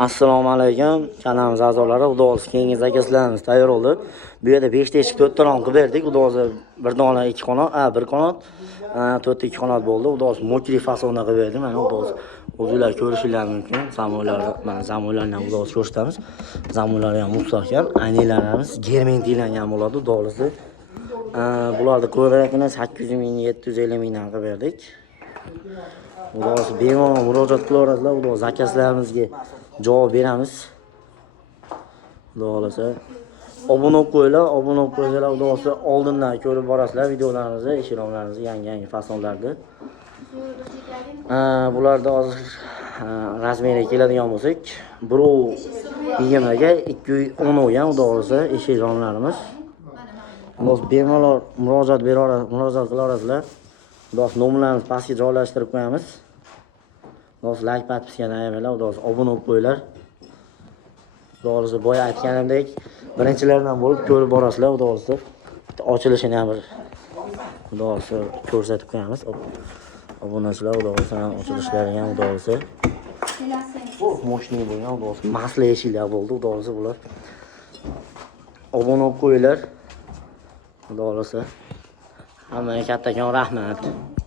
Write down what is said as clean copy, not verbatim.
Assalomu alaykum, kanalimiz a'zolari. Xudo xohlasa keyingi zakazlarimiz tayyor bo'ldi. Bu yerda 5 ta eshik 4 ta rom qilib berdik. Xudo xohlasa bir dona 2 qanot, bir qanot, 4 ta 2 qanot bo'ldi. Xudo xohlasa mokri fasonda qilib berdim. Mana xudo xohlasa o'zingizlar ko'rishingiz mumkin. Mana zamonlarni ham xudo xohlasa ko'rsatamiz. Zamonlari ham mustahkam, aynaklarimiz germentilangan bo'ladi, xudo xohlasa. Bularni ko'rakini 800 ming, 750 mingdan qilib berdik. Xudo xohlasa bemalol murojaat qilaverasizlar. Xudo zakazlarimizga javob beramiz. Xudo xohlasa obuna bo'lib qo'yinglar, obuna bo'lib qo'ysanglar, xudo xohlasa oldindan ko'rib borasizlar videolarimizni, eshiromlarimizni, yangi fasonlarni. Bularda hozir rasmiyga keladigan bo'lsak, 1.20 ga 210 o'yan, xudo xohlasa eshiromlarimiz. Biz bemalol murojaat qilaverasizlar. Xudo nomerlarimizni pastga joylashtirib qo'yamiz. Xudo like podpiskani ayamanglar, xudo obuna bo'lib qo'yinglar. Xudo boya aytganimdek, birinchilardan bo'lib ko'rib borasizlar, xudo xohlasa. Ochilishini ham xudo xohlasa ko'rsatib qo'yamiz. Obunachilar xudo xohlasa ochilishlarini ham xudo xohlasa. Moshni bo'lgan, xudo xohlasa masla eshiklar bo'ldi, xudo xohlasa bular. Obuna bo'lib qo'yinglar. Xudo xohlasa. Hammaga kattakon rahmat.